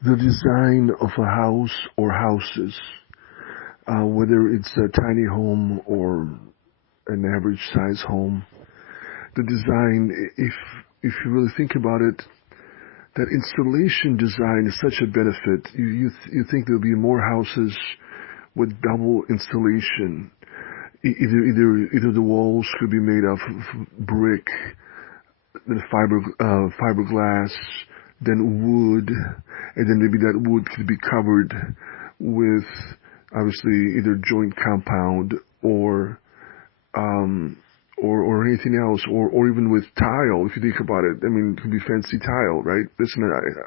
The design of a house or houses, whether it's a tiny home or an average size home, the design, if you really think about it, that installation design is such a benefit. You think there'll be more houses with double installation. Either the walls could be made of brick, then fiberglass, then wood, and then maybe that wood could be covered with obviously either joint compound or um, or anything else, or even with tile. If you think about it, I mean, it could be fancy tile, right? This is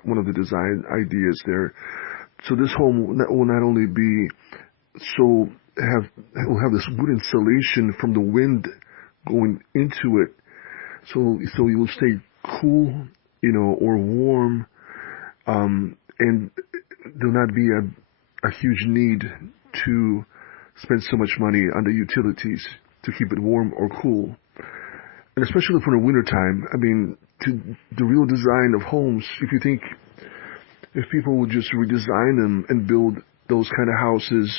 one of the design ideas there. So this home will not only be so will have this wood insulation from the wind going into it, so you will stay cool, or warm, and there'll not be a huge need to spend so much money on the utilities to keep it warm or cool. And especially for the winter time, I mean, the real design of homes, if people would just redesign them and build those kind of houses,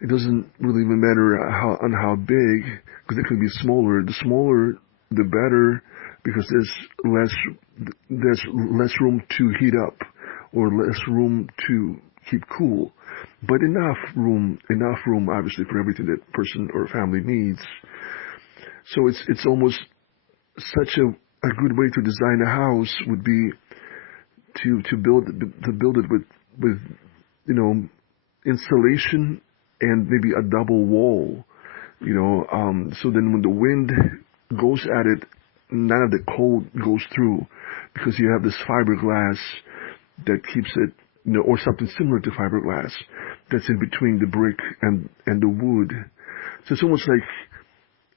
it doesn't really even matter how big, because it could be smaller. The smaller, the better, because there's less room to heat up or less room to keep cool, but enough room, obviously, for everything that person or family needs. So it's almost such a good way to design a house would be to build it with insulation and maybe a double wall, so then when the wind goes at it, none of the cold goes through, because you have this fiberglass that keeps it, or something similar to fiberglass that's in between the brick and the wood. So it's almost like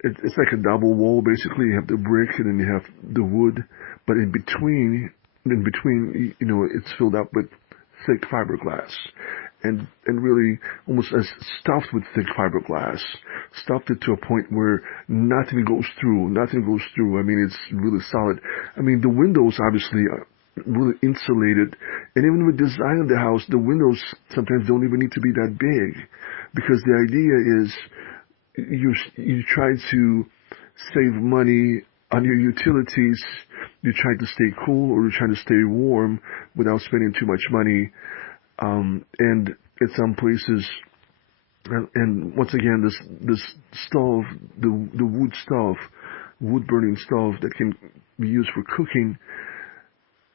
it's like a double wall. Basically, you have the brick and then you have the wood, but in between, it's filled up with thick fiberglass, and really almost as stuffed with thick fiberglass, stuffed it to a point where nothing goes through. I mean, it's really solid. I mean, the windows obviously are really insulated, and even with the design of the house, the windows sometimes don't even need to be that big, because the idea is you try to save money on your utilities. You try to stay cool, or you try to stay warm without spending too much money. And at some places, and once again, this stove, the wood burning stove that can be used for cooking,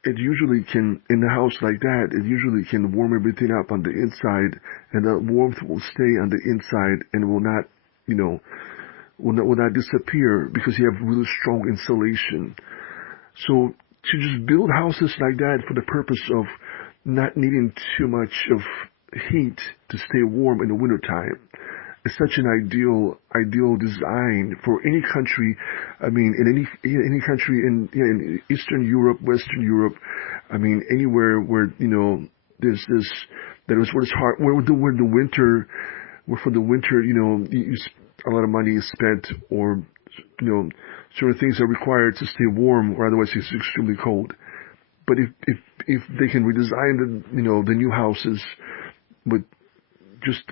it usually can, in a house like that, it usually can warm everything up on the inside, and that warmth will stay on the inside and will not, will not disappear, because you have really strong insulation. So to just build houses like that for the purpose of not needing too much of heat to stay warm in the wintertime is such an ideal design for any country. I mean, in any country in Eastern Europe, Western Europe. I mean, anywhere where there's this, that is where it's hard, where the winter, where for the winter, a lot of money is spent, or certain things are required to stay warm, or otherwise it's extremely cold. But if they can redesign the new houses with just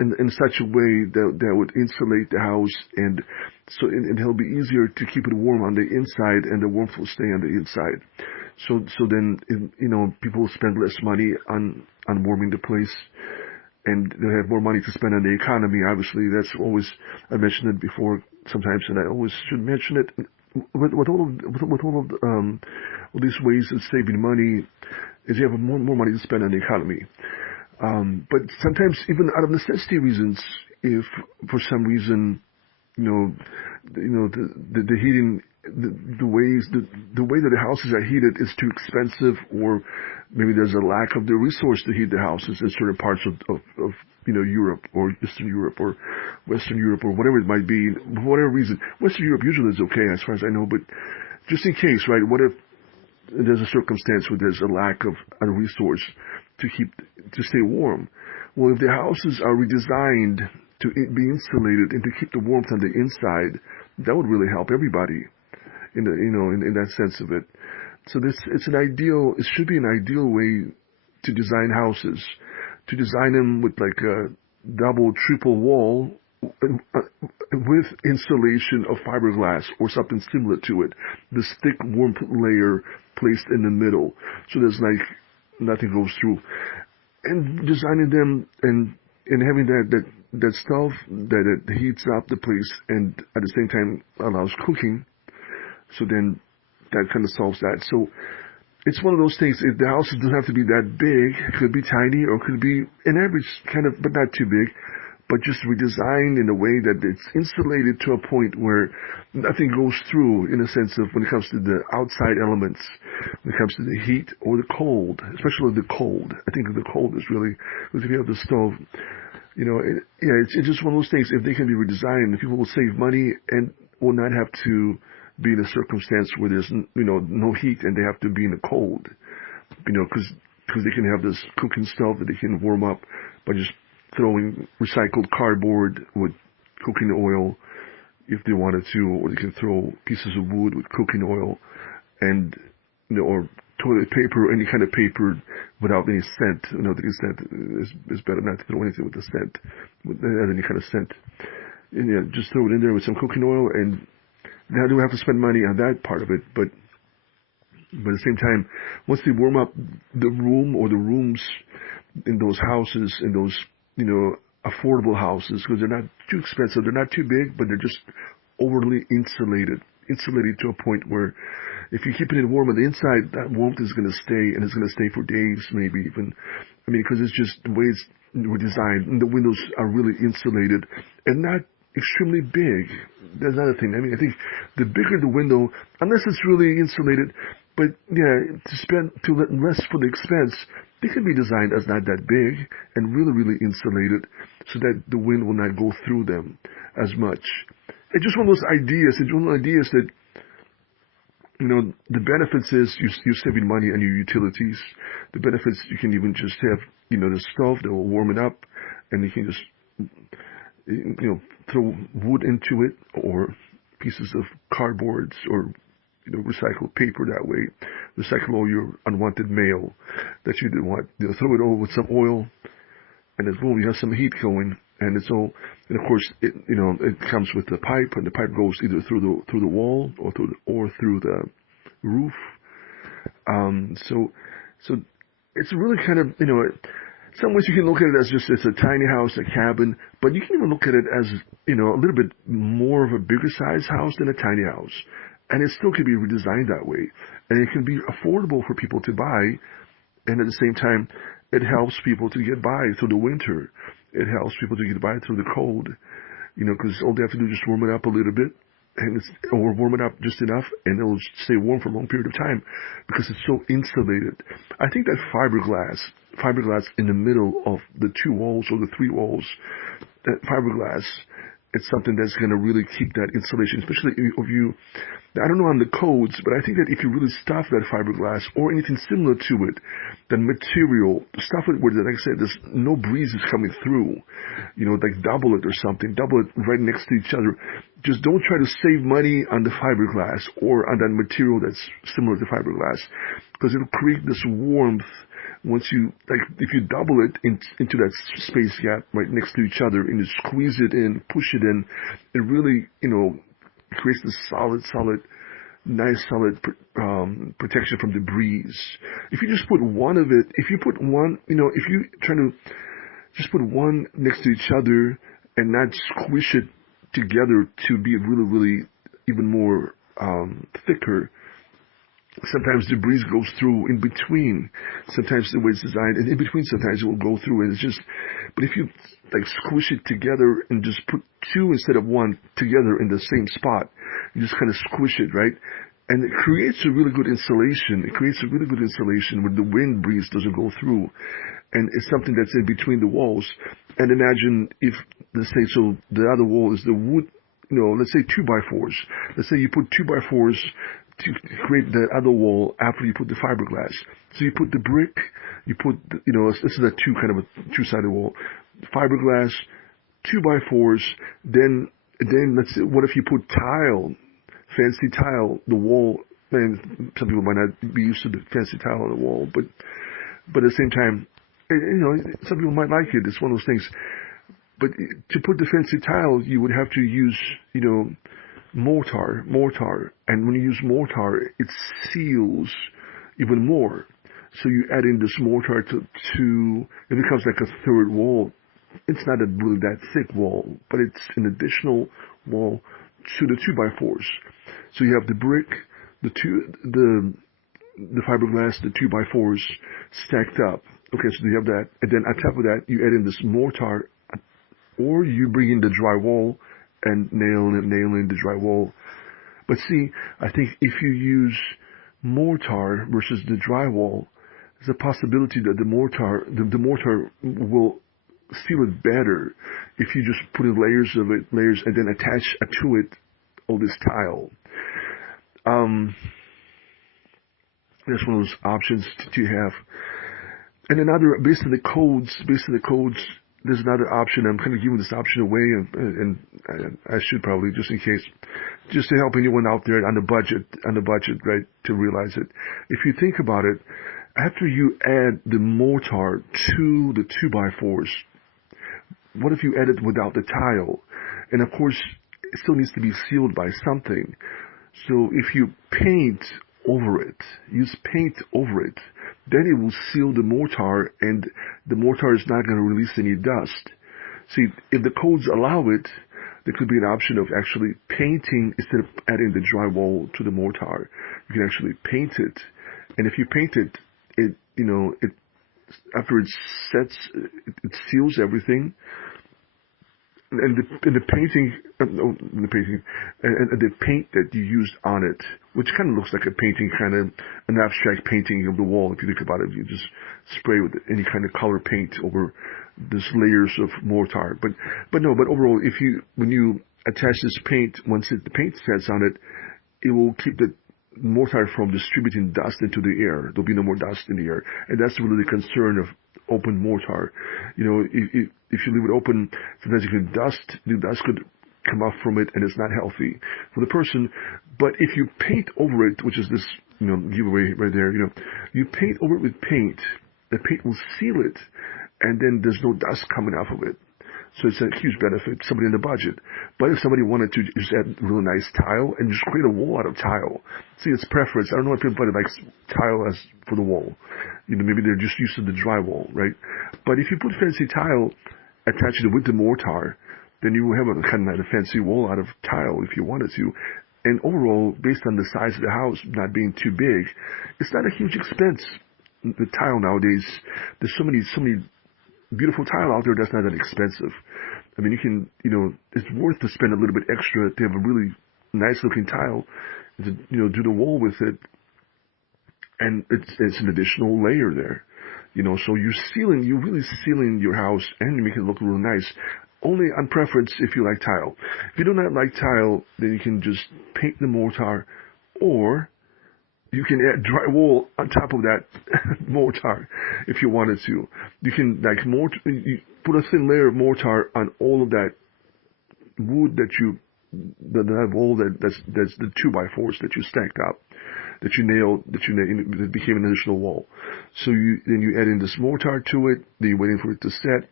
in such a way that would insulate the house, and so it'll be easier to keep it warm on the inside, and the warmth will stay on the inside. So then people will spend less money on warming the place, and they have more money to spend on the economy. Obviously, that's always, I mentioned it before sometimes, and I always should mention it. With all of these ways of saving money, is you have more money to spend on the economy. But sometimes, even out of necessity reasons, if for some reason, the heating, the way that the houses are heated is too expensive, or maybe there's a lack of the resource to heat the houses in certain parts of Europe, or Eastern Europe, or Western Europe, or whatever it might be, for whatever reason. Western Europe usually is okay, as far as I know, but just in case, right? What if there's a circumstance where there's a lack of a resource to stay warm? Well, if the houses are redesigned to be insulated and to keep the warmth on the inside, that would really help everybody in that sense of it. So it should be an ideal way to design houses, to design them with like a double, triple wall with insulation of fiberglass or something similar to it. This thick, warm layer placed in the middle, so there's like nothing goes through. And designing them and having that stuff that it heats up the place and at the same time allows cooking. So then that kind of solves that. So it's one of those things. If the house doesn't have to be that big, it could be tiny or it could be an average kind of, but not too big, but just redesigned in a way that it's insulated to a point where nothing goes through, in a sense of when it comes to the outside elements, when it comes to the heat or the cold, especially the cold. I think the cold is really, because if you have the stove, it's just one of those things. If they can be redesigned, people will save money and will not have to be in a circumstance where there's, no heat and they have to be in the cold, because they can have this cooking stove that they can warm up by just throwing recycled cardboard with cooking oil if they wanted to, or they can throw pieces of wood with cooking oil and, or toilet paper, any kind of paper without any scent. The scent is better not to throw anything with a scent, with any kind of scent. And just throw it in there with some cooking oil, and now do have to spend money on that part of it, but at the same time, once they warm up the room or the rooms in those houses, in those affordable houses, because they're not too expensive, they're not too big, but they're just overly insulated to a point where if you're keeping it warm on the inside, that warmth is going to stay, and it's going to stay for days, maybe even. Because it's just the way they were designed, and the windows are really insulated and not extremely big. That's another thing. I think the bigger the window, unless it's really insulated, but to let less for the expense, they can be designed as not that big and really, really insulated so that the wind will not go through them as much. It's just one of those ideas. It's one of those ideas that, the benefits is you're saving money on your utilities. The benefits, you can even just have, the stove that will warm it up, and you can just, throw wood into it or pieces of cardboards or recycle paper that way. Recycle all your unwanted mail that you didn't want. Throw it over with some oil, and then boom, you have some heat going, and it's all. And of course, it comes with the pipe, and the pipe goes either through the wall or through the roof. So it's really kind of some ways you can look at it as just it's a tiny house, a cabin, but you can even look at it as a little bit more of a bigger size house than a tiny house. And it still can be redesigned that way. And it can be affordable for people to buy. And at the same time, it helps people to get by through the winter. It helps people to get by through the cold. Because all they have to do is just warm it up a little bit. Or warm it up just enough, and it'll stay warm for a long period of time because it's so insulated. I think that fiberglass in the middle of the two walls or the three walls, that fiberglass, it's something that's going to really keep that insulation, especially if you, I don't know on the codes, but I think that if you really stuff that fiberglass or anything similar to it, the material, stuff it where, like I said, there's no breeze is coming through, like double it or something, double it right next to each other. Just don't try to save money on the fiberglass or on that material that's similar to fiberglass, because it'll create this warmth. Once you, if you double it into that space gap right next to each other and you squeeze it in, push it in, it really, creates this nice solid protection from the breeze. If you just put one of it, if you try to just put one next to each other and not squish it together to be really, really even more thicker, sometimes the breeze goes through in between. Sometimes the way it's designed, and in between sometimes it will go through, and it's just, but if you squish it together and just put two instead of one together in the same spot, you just kind of squish it, right? And it creates a really good insulation. It creates a really good insulation where the wind breeze doesn't go through. And it's something that's in between the walls. And imagine if, let's say, so the other wall is the wood, let's say 2x4s. Let's say you put 2x4s to create the other wall after you put the fiberglass. So you put the brick, you put, this is a two-sided wall, fiberglass, 2x4s, then let's say, what if you put tile, fancy tile, the wall, and some people might not be used to the fancy tile on the wall, but but at the same time, some people might like it. It's one of those things. But to put the fancy tile, you would have to use, mortar, and when you use mortar, it seals even more. So you add in this mortar to it becomes like a third wall. It's not really that thick wall, but it's an additional wall to the 2x4s. So you have the brick, the fiberglass, the 2x4s stacked up. Okay, so you have that, and then on top of that, you add in this mortar, or you bring in the drywall and nail in the drywall. But see, I think if you use mortar versus the drywall, there's a possibility that the mortar will seal it better if you just put in layers and then attach to it all this tile. That's one of those options to have. And another, based on the codes, there's another option. I'm kind of giving this option away, and I should probably, just in case, just to help anyone out there on the budget, right, to realize it. If you think about it, after you add the mortar to the 2x4s, what if you add it without the tile? And of course, it still needs to be sealed by something. So if you use paint over it, then it will seal the mortar, and the mortar is not going to release any dust. See, if the codes allow it, there could be an option of actually painting instead of adding the drywall to the mortar. You can actually paint it, and if you paint it, after it sets, it seals everything. And the painting, and the paint that you used on it, which kind of looks like a painting, kind of an abstract painting of the wall. If you think about it, you just spray with any kind of color paint over this layers of mortar. But overall, when you attach this paint, once the paint sets on it, it will keep the mortar from distributing dust into the air. There'll be no more dust in the air, and that's really the concern of open mortar. If you leave it open, sometimes the dust could come off from it, and it's not healthy for the person. But if you paint over it, which is this, giveaway right there, you paint over it with paint, the paint will seal it, and then there's no dust coming off of it. So it's a huge benefit, somebody in the budget. But if somebody wanted to just add really nice tile and just create a wall out of tile, see, it's preference. I don't know if everybody likes tile as for the wall. Maybe they're just used to the drywall, right? But if you put fancy tile, attach it with the mortar, then you will have a kind of a fancy wall out of tile if you wanted to. And overall, based on the size of the house not being too big, it's not a huge expense. The tile nowadays, there's so many beautiful tile out there that's not that expensive. I mean, you can, it's worth to spend a little bit extra to have a really nice looking tile, to, do the wall with it. And it's an additional layer there, so you're really sealing your house, and you make it look real nice. Only on preference if you like tile. If you do not like tile, then you can just paint the mortar, or you can add drywall on top of that mortar if you wanted to. You can you put a thin layer of mortar on all of that wood that wall that's the 2x4s that you stacked up, that you nailed, that became an additional wall. So then you add in this mortar to it, then you're waiting for it to set,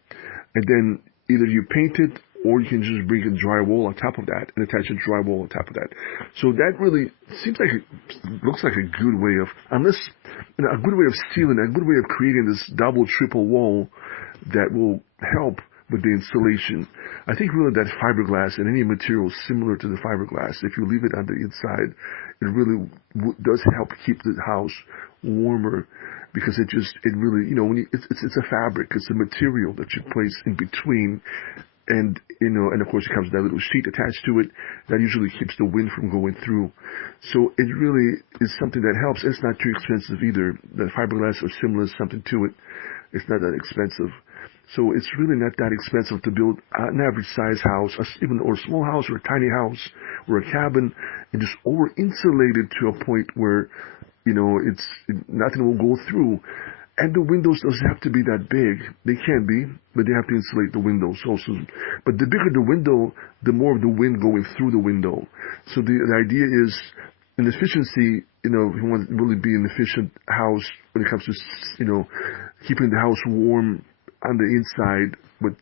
and then either you paint it, or you can just bring a drywall on top of that and attach a drywall on top of that. So that really seems like looks like a good way of, a good way of sealing, a good way of creating this double, triple wall that will help with the insulation. I think really that fiberglass and any material similar to the fiberglass, if you leave it on the inside, it really does help keep the house warmer, because it really, it's a fabric, it's a material that you place in between. And, and of course it comes with that little sheet attached to it that usually keeps the wind from going through. So it really is something that helps. It's not too expensive either. The fiberglass or similar something to it. It's not that expensive. So it's really not that expensive to build an average size house, or a small house, or a tiny house, or a cabin, and just over insulate it to a point where, nothing will go through. And the windows doesn't have to be that big. They can be, but they have to insulate the windows also. But the bigger the window, the more of the wind going through the window. So the idea is, an efficiency if you want to really be an efficient house when it comes to, keeping the house warm on the inside, but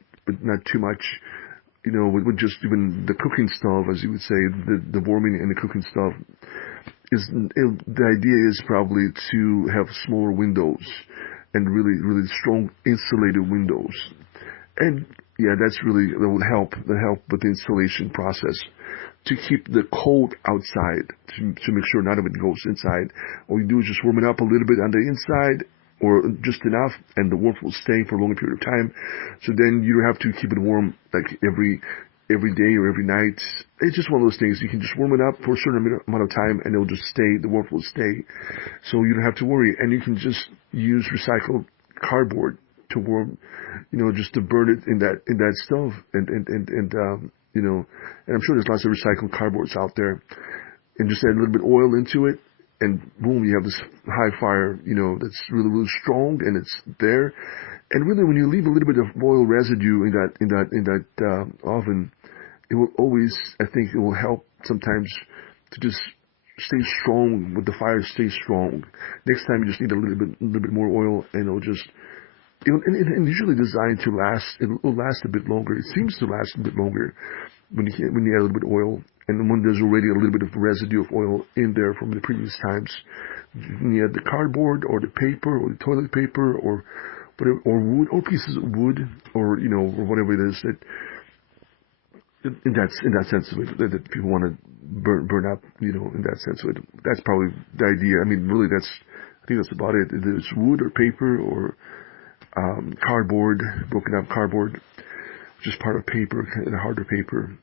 not too much, with just even the cooking stove, as you would say, the warming in the cooking stove the idea is probably to have smaller windows and really, really strong insulated windows. And yeah, that will help with the installation process to keep the cold outside, to make sure none of it goes inside. All you do is just warm it up a little bit on the inside, or just enough, and the warmth will stay for a longer period of time. So then you don't have to keep it warm like every day or every night. It's just one of those things. You can just warm it up for a certain amount of time, and it'll just stay. The warmth will stay, so you don't have to worry. And you can just use recycled cardboard to warm, just to burn it in that stove, and I'm sure there's lots of recycled cardboards out there. And just add a little bit of oil into it, and boom, you have this high fire, that's really, really strong, and it's there. And really, when you leave a little bit of oil residue in that oven, it will always, I think, it will help sometimes to just stay strong, with the fire stay strong. Next time, you just need a little bit more oil, and it'll just, and usually designed to last. It will last a bit longer. It seems to last a bit longer when you add a little bit of oil. And when there's already a little bit of residue of oil in there from the previous times, you add the cardboard or the paper or the toilet paper or whatever, or wood, or pieces of wood, or or whatever it is that in that sense of it, that people want to burn up, in that sense of it. That's probably the idea. I mean, really, I think that's about it. It's wood or paper or cardboard, broken up cardboard, which is part of paper, and harder paper.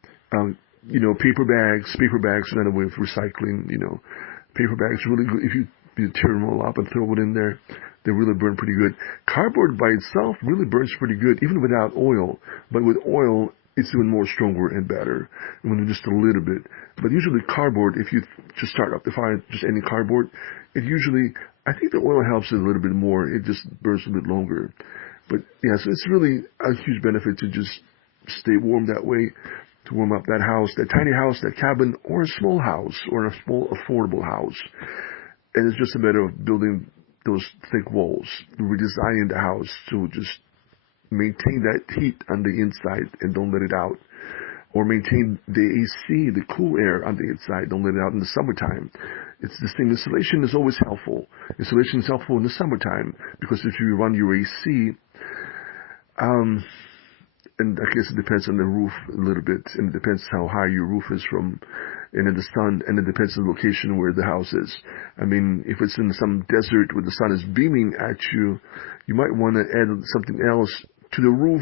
Paper bags, another way of recycling, paper bags really good. If you tear them all up and throw it in there, they really burn pretty good. Cardboard by itself really burns pretty good, even without oil. But with oil, it's even more stronger and better when just a little bit. But usually cardboard, if you just start up the fire, just any cardboard, it usually, I think the oil helps it a little bit more. It just burns a bit longer. But yeah, so it's really a huge benefit to just stay warm that way, to warm up that house, that tiny house, that cabin, or a small house, or a small affordable house. And it's just a matter of building those thick walls, redesigning the house to just maintain that heat on the inside and don't let it out. Or maintain the AC, the cool air on the inside, don't let it out in the summertime. It's the same. Insulation is always helpful. Insulation is helpful in the summertime because if you run your AC, and I guess it depends on the roof a little bit, and it depends how high your roof is from, and in the sun, and it depends on the location where the house is. I mean, if it's in some desert where the sun is beaming at you, you might want to add something else to the roof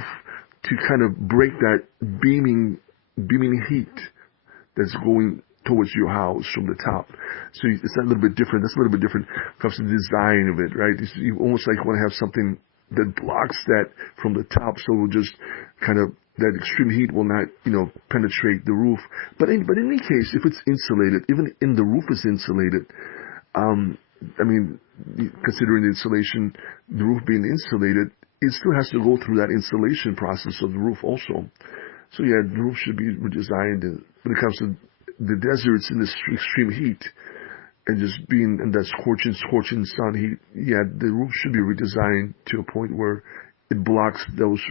to kind of break that beaming heat that's going towards your house from the top. So it's a little bit different. That's a little bit different from the design of it, right? You almost like want to have something that blocks that from the top, so it will just kind of, that extreme heat will not, penetrate the roof. But in any case, if it's insulated, even in the roof is insulated, I mean, considering the insulation, the roof being insulated, it still has to go through that insulation process of the roof also. So yeah, the roof should be redesigned. And when it comes to the deserts in this extreme heat, and just being in that scorching sun heat, yeah, the roof should be redesigned to a point where it blocks those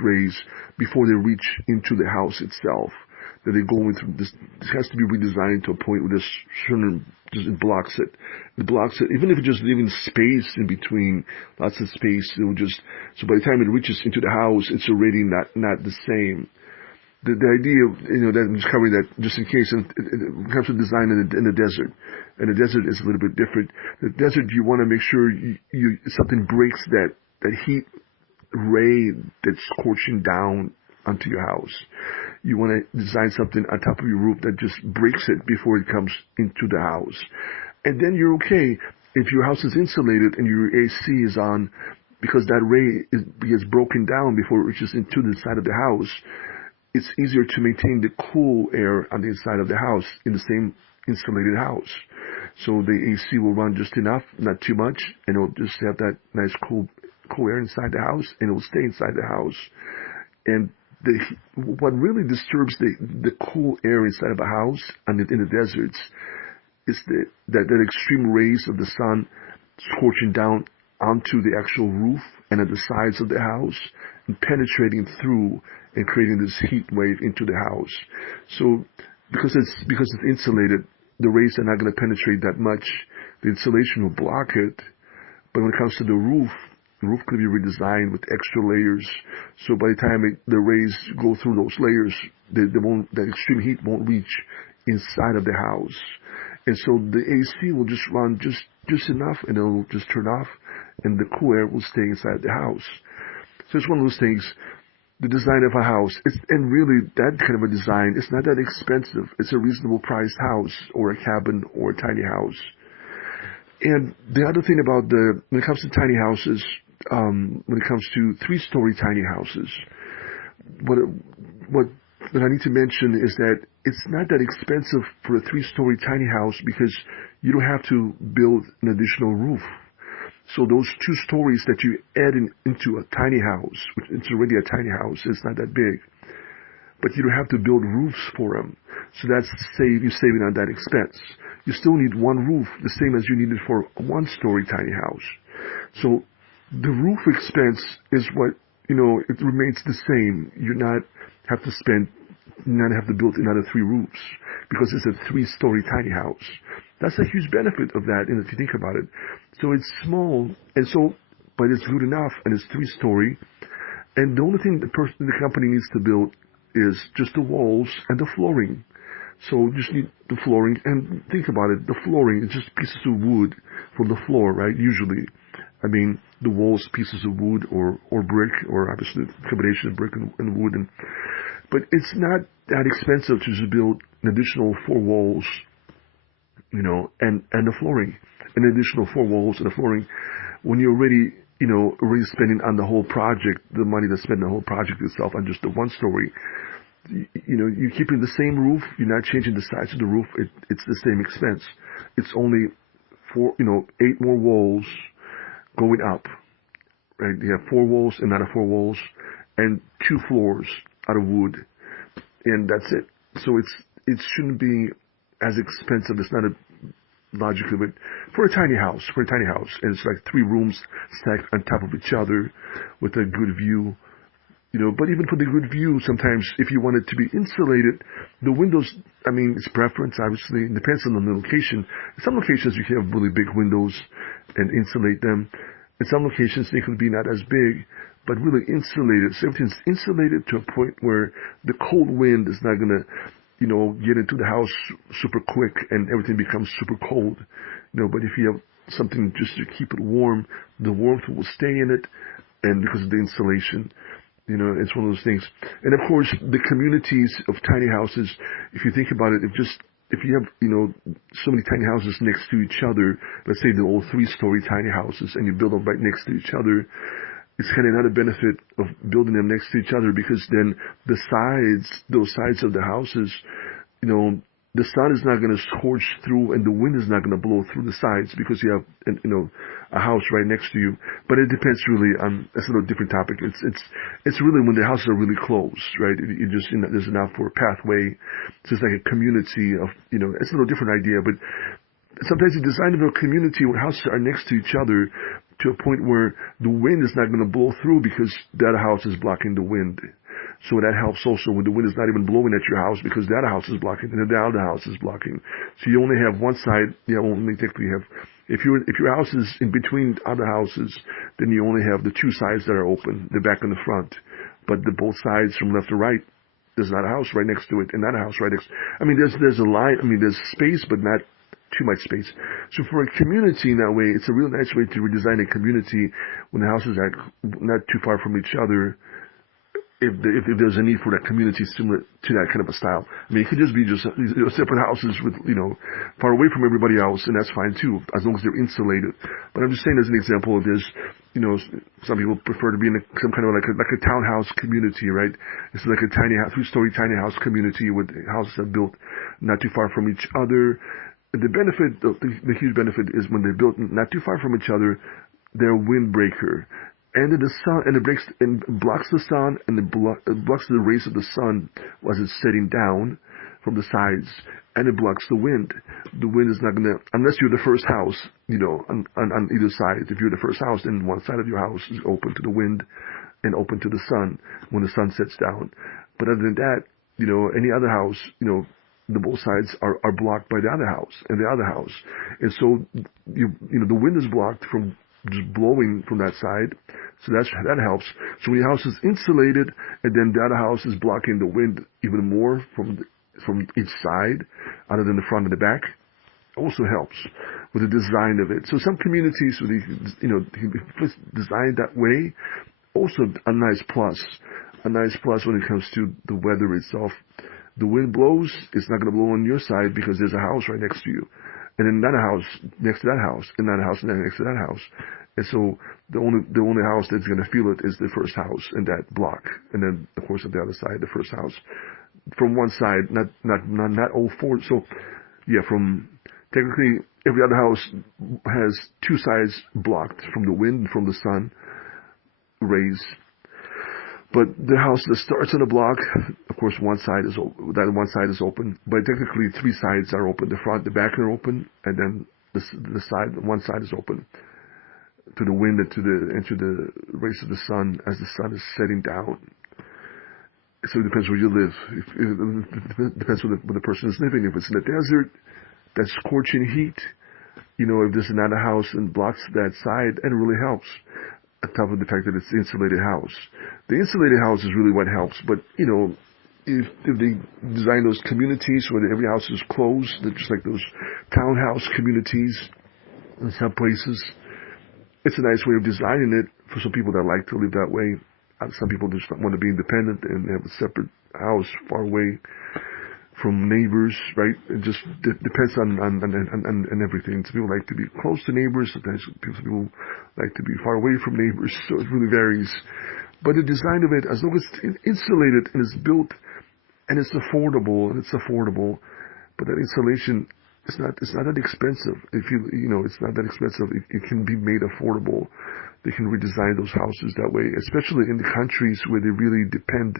rays before they reach into the house itself. That they go into this has to be redesigned to a point where this certain, just it blocks it. It blocks it, even if it's just leaving space in between, lots of space. It will just, so by the time it reaches into the house, it's already not the same. The idea, that I'm just covering that just in case, and it comes to design in the desert. And the desert is a little bit different. The desert, you want to make sure something breaks that heat ray that's scorching down onto your house. You want to design something on top of your roof that just breaks it before it comes into the house. And then you're okay if your house is insulated and your AC is on, because that ray gets broken down before it reaches into the side of the house. It's easier to maintain the cool air on the inside of the house in the same insulated house. So the AC will run just enough, not too much, and it'll just have that nice cool air inside the house, and it will stay inside the house. And what really disturbs the cool air inside of a house and in the deserts it's that extreme rays of the sun scorching down onto the actual roof and at the sides of the house and penetrating through and creating this heat wave into the house. So because it's insulated, the rays are not going to penetrate that much. The insulation will block it. But when it comes to the roof could be redesigned with extra layers. So by the time the rays go through those layers, that extreme heat won't reach inside of the house. And so the AC will just run just enough, and it'll just turn off, and the cool air will stay inside the house. So it's one of those things. The design of a house, and really that kind of a design, it's not that expensive. It's a reasonable priced house or a cabin or a tiny house. And the other thing about when it comes to tiny houses, when it comes to 3-story tiny houses, what I need to mention is that it's not that expensive for a 3-story tiny house because you don't have to build an additional roof. So those 2 stories that you add into a tiny house, which it's already a tiny house, it's not that big, but you don't have to build roofs for them. So you're saving on that expense. You still need one roof, the same as you needed for a 1-story tiny house. So the roof expense is what, it remains the same. You not have to build another 3 roofs because it's a 3-story tiny house. That's a huge benefit of that, if you think about it. So it's small, but it's good enough, and it's 3-story. And the only thing the company needs to build is just the walls and the flooring. So you just need the flooring, and think about it, the flooring is just pieces of wood from the floor, right? Usually. I mean, the walls, pieces of wood or brick, or obviously a combination of brick and wood. But it's not that expensive to just build an additional 4 walls, and the flooring. An additional 4 walls and the flooring. When you're already spending on the whole project, the money that's spent on the whole project itself on just the 1-story, you're keeping the same roof. You're not changing the size of the roof. It's the same expense. It's only 8 more walls going up. Right? You have 4 walls and out of 4 walls, and 2 floors out of wood, and that's it. So it shouldn't be as expensive. It's not a logically, but for a tiny house, and it's like 3 rooms stacked on top of each other with a good view. But even for the good view, sometimes if you want it to be insulated, the windows, it's preference, obviously. It depends on the location. In some locations, you can have really big windows and insulate them. In some locations, they could be not as big, but really insulated. So everything's insulated to a point where the cold wind is not going to, get into the house super quick and everything becomes super cold. But if you have something just to keep it warm, the warmth will stay in it, and because of the insulation. It's one of those things. And of course, the communities of tiny houses, if you think about it, if you have, so many tiny houses next to each other, let's say they're all 3-story tiny houses, and you build them right next to each other, it's kind of another benefit of building them next to each other, because then those sides of the houses, the sun is not going to scorch through, and the wind is not going to blow through the sides because you have, a house right next to you. But it depends really on. That's a little different topic. It's really when the houses are really close, right? There's enough for a pathway. It's just like a community of, it's a little different idea. But sometimes you design a community where houses are next to each other to a point where the wind is not going to blow through because that house is blocking the wind. So that helps also when the wind is not even blowing at your house because the other house is blocking and the other house is blocking. So you only have one side. You only technically have, if your house is in between other houses, then you only have the 2 sides that are open, the back and the front. But both sides from left to right, there's not a house right next to it and not a house right next. There's a line. There's space, but not too much space. So for a community in that way, it's a real nice way to redesign a community when the houses are not too far from each other. If there's a need for that community similar to that kind of a style. It could just be separate houses with, far away from everybody else, and that's fine too, as long as they're insulated. But I'm just saying as an example of this, some people prefer to be in some kind of like a townhouse community, right? It's like a 3-story tiny house community with houses that are built not too far from each other. The benefit, the huge benefit is when they're built not too far from each other, they're a windbreaker. And then the sun, and it breaks and blocks the sun, and it blocks the rays of the sun as it's setting down from the sides. and it blocks the wind. The wind is not going to, unless you're the first house, on either side. If you're the first house, then one side of your house is open to the wind and open to the sun when the sun sets down. But other than that, any other house, the both sides are blocked by the other house and the other house. And so, the wind is blocked from just blowing from that side. So that helps. So when your house is insulated and then the other house is blocking the wind even more from each side, other than the front and the back, also helps with the design of it. So some communities, designed that way, also a nice plus. A nice plus when it comes to the weather itself. The wind blows, it's not going to blow on your side because there's a house right next to you. And then another house next to that house, and another house next to that house. And so the only house that's going to feel it is the first house in that block. And then, of course, on the other side, the first house. From one side, not all four. So, yeah, from technically every other house has two sides blocked from the wind and from the sun rays. But the house that starts on a block, of course, one side is open. But technically, three sides are open: the front, the back are open, and then one side is open to the wind and to the rays of the sun as the sun is setting down. So it depends where you live. It depends where the person is living. If it's in the desert, that's scorching heat. If there's another house and blocks that side, and it really helps. On top of the fact that it's an insulated house. The insulated house is really what helps. But, if they design those communities where every house is closed, just like those townhouse communities in some places, it's a nice way of designing it for some people that like to live that way. Some people just want to be independent and have a separate house far away from neighbors, right? It just depends on everything. Some people like to be close to neighbors. Sometimes people like to be far away from neighbors. So it really varies. But the design of it, as long as it's insulated and it's built and it's affordable, but that insulation it's not that expensive. It's not that expensive. It can be made affordable. They can redesign those houses that way, especially in the countries where they really depend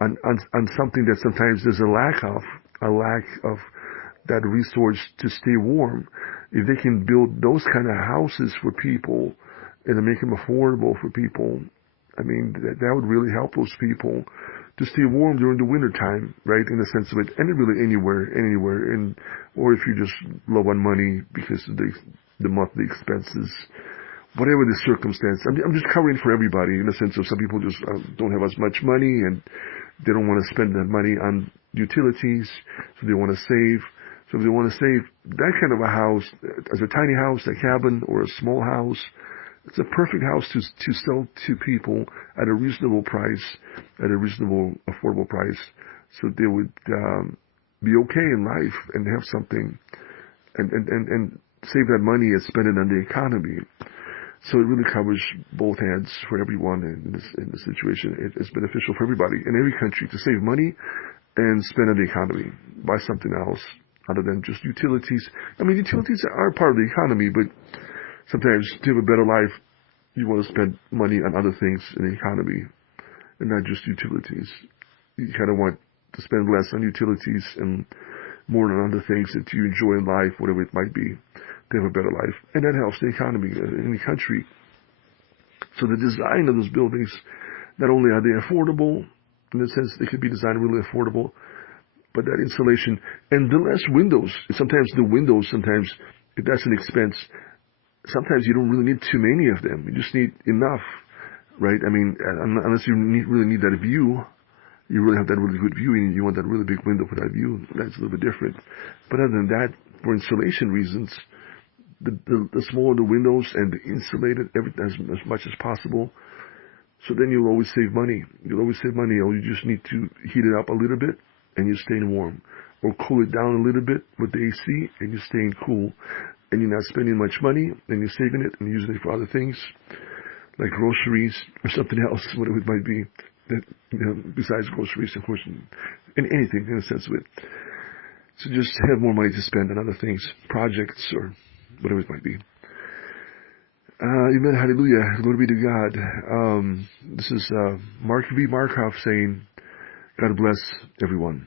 on something that sometimes there's a lack of that resource to stay warm. If they can build those kind of houses for people and make them affordable for people, I mean, that would really help those people to stay warm during the winter time, right? In the sense of it, and really anywhere, or if you're just low on money because of the monthly expenses, whatever the circumstance. I'm just covering for everybody in the sense of some people just don't have as much money and they don't want to spend that money on utilities, so they want to save. So if they want to save, that kind of a house, as a tiny house, a cabin, or a small house, it's a perfect house to sell to people at a reasonable price, at a reasonable, affordable price, so they would be okay in life and have something, and save that money and spend it on the economy. So it really covers both ends for everyone in this situation. It's beneficial for everybody in every country to save money and spend on the economy, buy something else other than just utilities. I mean, utilities are part of the economy, but sometimes to have a better life, you want to spend money on other things in the economy and not just utilities. You kind of want to spend less on utilities and more on other things that you enjoy in life, whatever it might be, to have a better life. And that helps the economy in the country. So the design of those buildings, not only are they affordable, in the sense they could be designed really affordable, but that insulation and the less windows. Sometimes the windows, if that's an expense, sometimes you don't really need too many of them. You just need enough, right? I mean, unless you really need that view, you really have that really good view and you want that really big window for that view, that's a little bit different. But other than that, for insulation reasons, the smaller the windows and the insulated everything as much as possible. So then you'll always save money. Or you just need to heat it up a little bit and you're staying warm. Or cool it down a little bit with the AC and you're staying cool. And you're not spending much money and you're saving it and using it for other things like groceries or something else, whatever it might be. That, besides groceries, of course, and anything in a sense of it. So just have more money to spend on other things, projects or whatever it might be. Amen, hallelujah, glory be to God. This is Markov saying, God bless everyone.